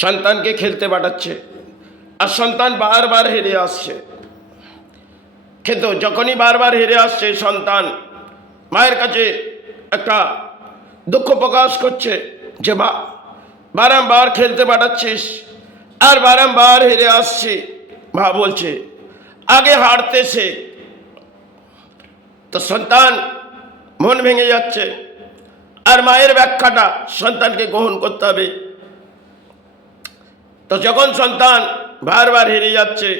সন্তানকে খেলতে পাঠাচ্ছে, আর সন্তান বারবার হেরে আসছে। কিন্তু যখনই বারবার হেরে আসছে, সন্তান মায়ের কাছে একটা দুঃখ প্রকাশ করছে যে মা, বারংবার খেলতে পাঠাচ্ছিস আর বারংবার হেরে আসছি। মা বলছে আগে হারতে শেখ। তো সন্তান মন ভেঙে যাচ্ছে, আর মায়ের ব্যাখ্যাটা সন্তানকে গ্রহণ করতে হবে। তো যখন সন্তান বারবার হেরে যাচ্ছে,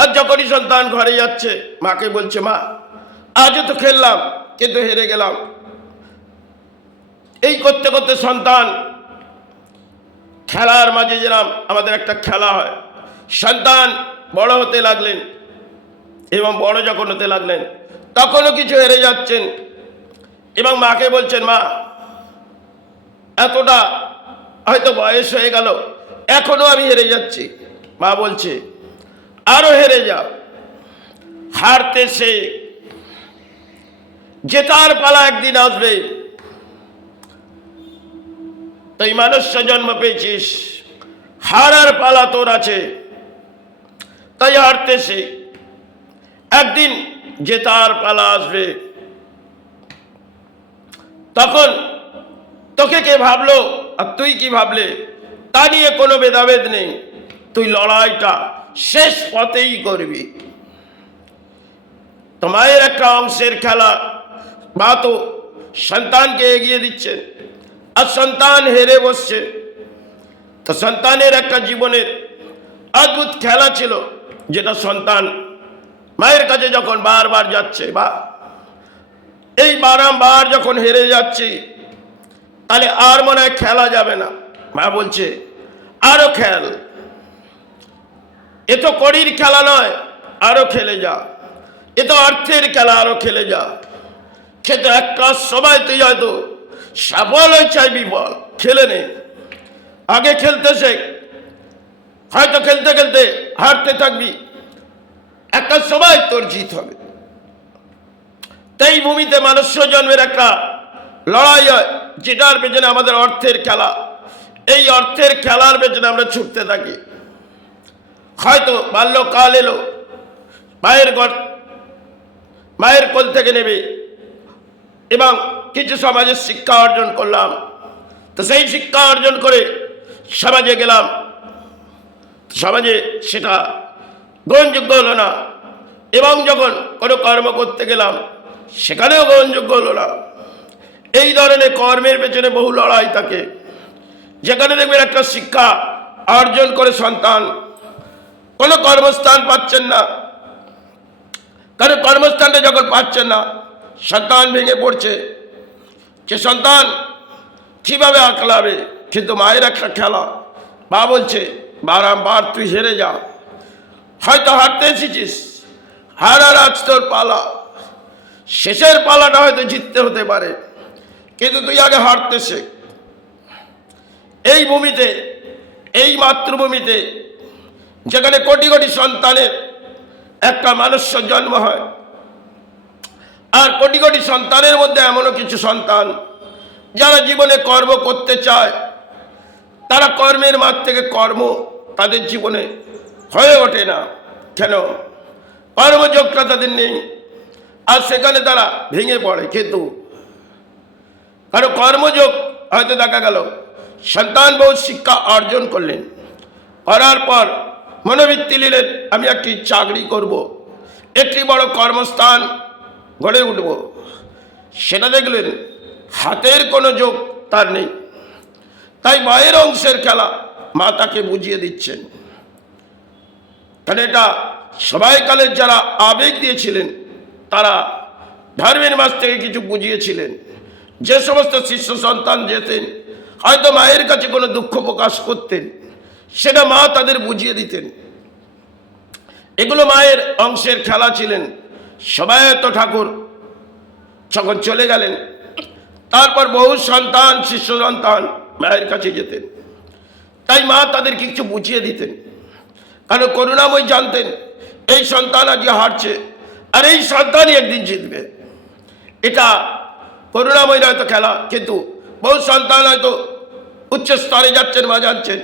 আর যখনই সন্তান ঘরে যাচ্ছে, মাকে বলছে মা, আজও তো খেললাম কিন্তু হেরে গেলাম। এই করতে করতে সন্তান খেলার মাঝে, যেরকম আমাদের একটা খেলা হয়, সন্তান বড় হতে লাগলেন, এবং বড় যখন হতে লাগলেন তখনও কিছু হেরে যাচ্ছেন, এবং মাকে বলছেন মা, এতটা হয়তো বয়স হয়ে গেল, এখনো আমি হেরে যাচ্ছি। মা বলছে আরো হেরে যাও, হারতে শেখ, জেতার পালা একদিন আসবে। তাই মানুষ্য জন্ম পেয়েছিস, হারার পালা তোর আছে, তাই হারতে শেখ, একদিন জেতার পালা আসবে। তখন তোকে কে ভাবলো আর তুই কি ভাবলে তা নিয়ে কোনো ভেদাভেদ নেই, তুই লড়াইটা শেষ পথেই করবি। তো মায়ের একটা অংশের খেলা, মা তো সন্তানকে এগিয়ে দিচ্ছেন, আর সন্তান হেরে বসছে। তো সন্তানের একটা জীবনের অদ্ভুত খেলা ছিল, যেটা সন্তান মায়ের কাছে যখন বারবার যাচ্ছে, বা এই বারংবার যখন হেরে যাচ্ছি, তাহলে আর মনে হয় খেলা যাবে না। মা বলছে আরো খেল, এ তো কড়ির খেলা নয়, আরো খেলে যা, এ তো অর্থের খেলা, আরো খেলে যা। খেতে একটা সময় তুই হয়তো সফল হয়ে চাইবি, বল খেলে নে, আগে খেলতে শেখ, হয়তো খেলতে খেলতে হারতে থাকবি, একটা সময় তোর জিত হবে। তাই ভূমিতে মানুষ্য জন্মের একটা লড়াই হয়, যেটার পেছনে আমাদের অর্থের খেলা। এই অর্থের খেলার পেছনে আমরা ছুটতে থাকি। হয়তো বাল্যকাল এলো, মায়ের কোল থেকে নেবে, এবং কিছু সমাজের শিক্ষা অর্জন করলাম। তো সেই শিক্ষা অর্জন করে সমাজে গেলাম, সমাজে সেটা গ্রহণযোগ্য হলো না, এবং যখন কোনো কর্ম করতে গেলাম সেখানেও গ্রহণযোগ্য হলো না। এই ধরনের কর্মের পেছনে বহু লড়াই থাকে, যেখানে দেখবেন একটা শিক্ষা অর্জন করে সন্তান কোনো কর্মস্থান পাচ্ছেন না, কারণ কর্মস্থানটা যখন পাচ্ছেন না, সন্তান ভেঙে পড়ছে, যে সন্তান কিভাবে আঁকলাবে। কিন্তু মায়ের একটা খেলা, মা বলছে বারংবার তুই হেরে যা, হয়তো হারতে এসেছিস, হারার আজ তোর পালা, শেষের পালাটা হয়তো জিততে হতে পারে, কিন্তু তুই আগে হারতে শেখ। এই ভূমিতে, এই মাতৃভূমিতে, যেখানে কোটি কোটি সন্তানের একটা মানুষ্য জন্ম হয়, আর কোটি কোটি সন্তানের মধ্যে এমনও কিছু সন্তান যারা জীবনে কর্ম করতে চায়, তারা কর্মের মাঠ থেকে কর্ম তাদের জীবনে হয়ে ওঠে না। কেন? কর্মযোগটা তাদের নেই, আর সেখানে তারা ভেঙে পড়ে। কিন্তু কারণ কর্মযোগ হয়তো দেখা গেল সন্তান বহু শিক্ষা অর্জন করলেন, করার পর মনোবৃত্তি নিলেন আমি একটি চাকরি করব, একটি বড় কর্মস্থান গড়ে উঠব, সেটা দেখলেন হাতের কোনো যোগ তার নেই। তাই মায়ের অংশের খেলা মা তাকে বুঝিয়ে দিচ্ছেন। কারণ এটা সবাইকালের যারা আবেগ দিয়েছিলেন, তারা ধর্মের মাঝ থেকে কিছু বুঝিয়েছিলেন। যে সমস্ত শিষ্য সন্তান যেতেন, হয়তো মায়ের কাছে কোনো দুঃখ প্রকাশ করতেন, সেটা মা তাদের বুঝিয়ে দিতেন। এগুলো মায়ের অংশের খেলা ছিলেন। সবায়ত ঠাকুর যখন চলে গেলেন, তারপর বহু সন্তান, শিষ্য সন্তান মায়ের কাছে যেতেন। তাই মা তাদের কিছু বুঝিয়ে দিতেন, কারণ করুণাময় জানতেন এই সন্তান আজকে হারছে, আর এই সন্তানই একদিন জিতবে। এটা করুণাময় হয়তো খেলা, কিন্তু বহু সন্তান হয়তো উচ্চ স্তরে যাচ্ছেন, মা জানছেন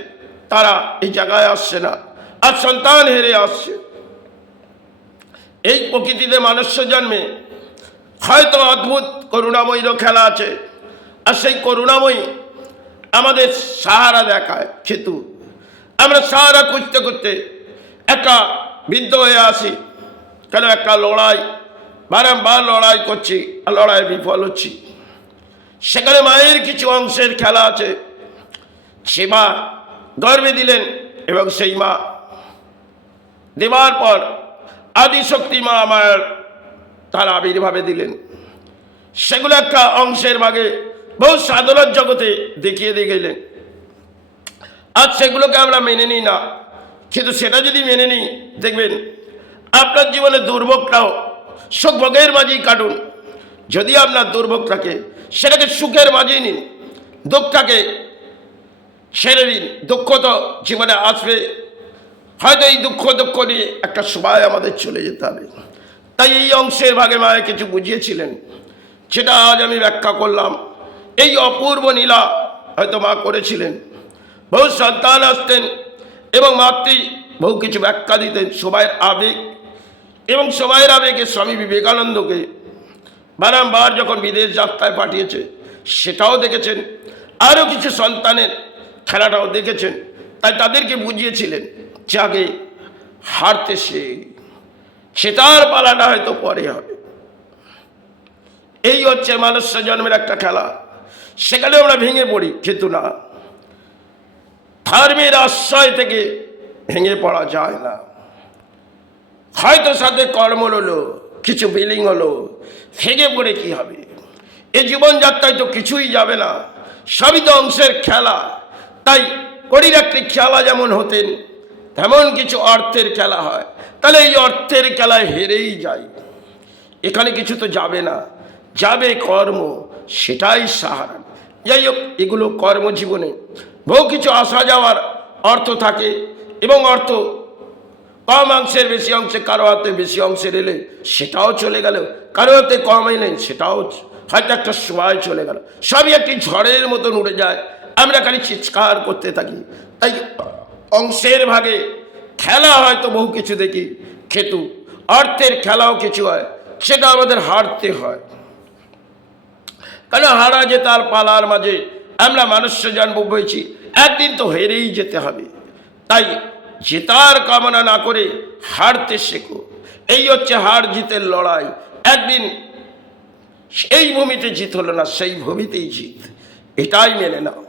তারা এই জায়গায় আসছে না, আর সন্তান হেরে আসছে। এই প্রকৃতিতে মানুষ জন্মে হয়তো অদ্ভুত করুণাময়ীরও খেলা আছে, আর সেই করুণাময়ী আমাদের সাহারা দেখায়। কিন্তু আমরা সাহারা খুঁজতে খুঁজতে একটা বৃদ্ধ হয়ে আসি। কেন? একটা লড়াই, বারংবার লড়াই করছি আর লড়াই বিফল হচ্ছি। সেখানে মায়ের কিছু অংশের খেলা আছে। সে মা গর্ভে দিলেন এবং সেই মা দেওয়ার পর আদিশক্তি মা আমার তার আবির্ভাবে দিলেন। সেগুলো একটা অংশের ভাগে বহু সাধনার জগতে দেখিয়ে দিয়ে গেলেন। আজ সেগুলোকে আমরা মেনে নিই না, কিন্তু সেটা যদি মেনে নিই, দেখবেন আপনার জীবনে দুর্ভোগটাও সুখভোগের মাঝেই কাটুন। যদি আপনার দুর্ভোগ থাকে, সেটাকে সুখের মাঝেই নিন, দুঃখটাকে ছেড়ে দিন। দুঃখ তো জীবনে আসবে, হয়তো এই দুঃখ নিয়ে একটা সময় আমাদের চলে যেতে হবে। তাই এই অংশের ভাগে মায়ে কিছু বুঝিয়েছিলেন, সেটা আজ আমি ব্যাখ্যা করলাম। এই অপূর্ব লীলা হয়তো মা করেছিলেন। বহু সন্তান আসতেন এবং মাতৃ বহু কিছু ব্যাখ্যা দিতেন। সময়ের আবেগ এবং সময়ের আবেগে স্বামী বিবেকানন্দকে বারংবার যখন বিদেশ যাত্রায় পাঠিয়েছে, সেটাও দেখেছেন। আরও কিছু সন্তানের খেলাটাও দেখেছেন। তাই তাদেরকে বুঝিয়েছিলেন যে আগে হারতে সে তার পালাটা হয়তো পরে হবে। এই হচ্ছে মানুষ জন্মের একটা খেলা। সেখানে আমরা ভেঙে পড়ি, কিন্তু না, ধর্মের আশ্রয় থেকে ভেঙে পড়া যায় না। হয়তো সাথে কর্ম হলো, কিছু বিলিং হলো, ভেঙে পড়ে কি হবে? এই জীবনযাত্রায় তো কিছুই যাবে না, সবই তো অংশের খেলা। তাই কড়ির একটি খেলা যেমন হতেন, তেমন কিছু অর্থের খেলা হয়। তাহলে এই অর্থের খেলায় হেরেই যায়। এখানে কিছু তো যাবে না, যাবে কর্ম, সেটাই সাহারা। যাই হোক, এগুলো কর্মজীবনে বহু কিছু আসা যাওয়ার অর্থ থাকে, এবং অর্থ কম অংশের বেশি অংশে, কারো হাতে বেশি অংশের এলে সেটাও চলে গেল, কারো হাতে কম এলেন সেটাও হয়তো একটা সময় চলে গেল। সবই একটি ঝড়ের মতন উড়ে যায়, আমরা খালি চিৎকার করতে থাকি। তাই অংশের ভাগে খেলা হয়তো বহু কিছু দেখি, কিন্তু অর্থের খেলাও কিছু হয়, সেটা আমাদের হারতে হয়। কেন? হারা যে তার পালার মাঝে আমরা মানুষ জন্ম হয়েছি, একদিন তো হেরেই যেতে হবে। তাই জেতার কামনা না করে হারতে শেখো। এই হচ্ছে হার জিতের লড়াই। একদিন এই ভূমিতে জিত হলো না, সেই ভূমিতেই জিত, এটাই মেনে নাও।